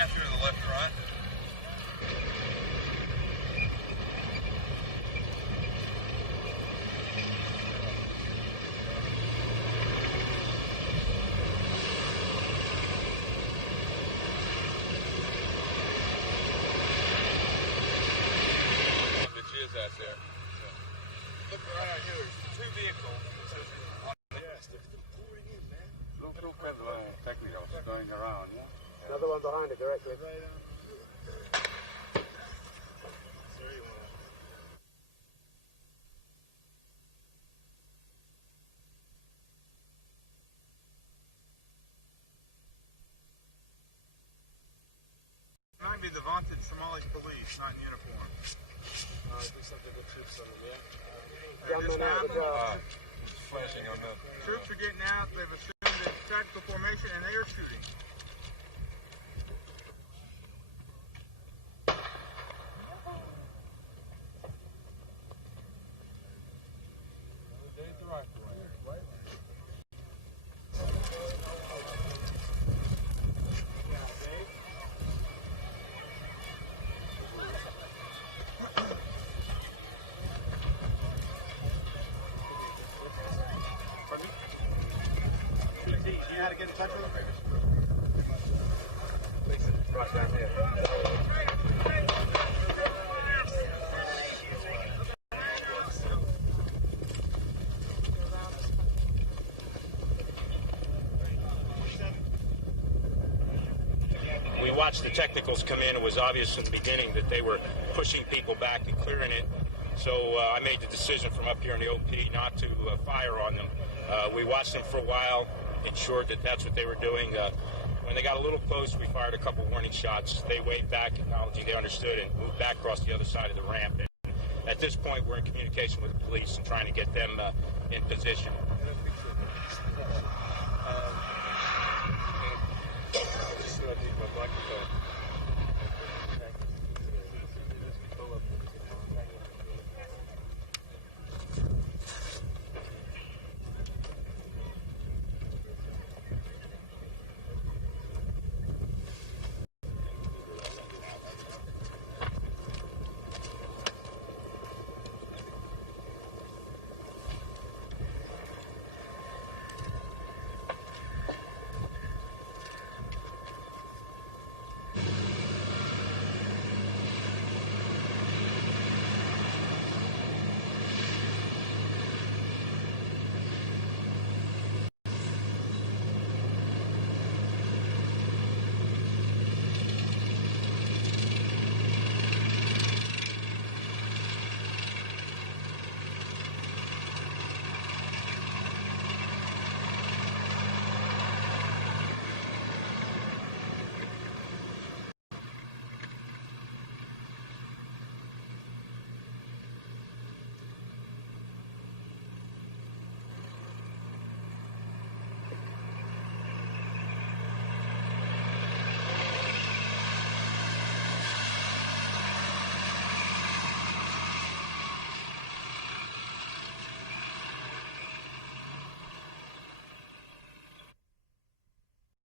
after to the left and right. Out there. Look right here. There's 2 vehicles. Yes, they're pouring in, man. Look at the technicals going around, yeah? Another one behind it directly. Right on. Sorry, you want to. Might be the vaunted Somali police, not in uniform. Do something with troops on them, yeah? Gunmen out of the job. Flashing on them. Troops are getting out. They've assumed the tactical formation, and they are shooting. You had to get in touch with them? Right down here. We watched the technicals come in. It was obvious from the beginning that they were pushing people back and clearing it. So I made the decision from up here in the OP not to fire on them. We watched them for a while, ensured that that's what they were doing. When they got a little close, we fired a couple warning shots. They waved back, acknowledging they understood, and moved back across the other side of the ramp. And at this point, we're in communication with the police and trying to get them in position.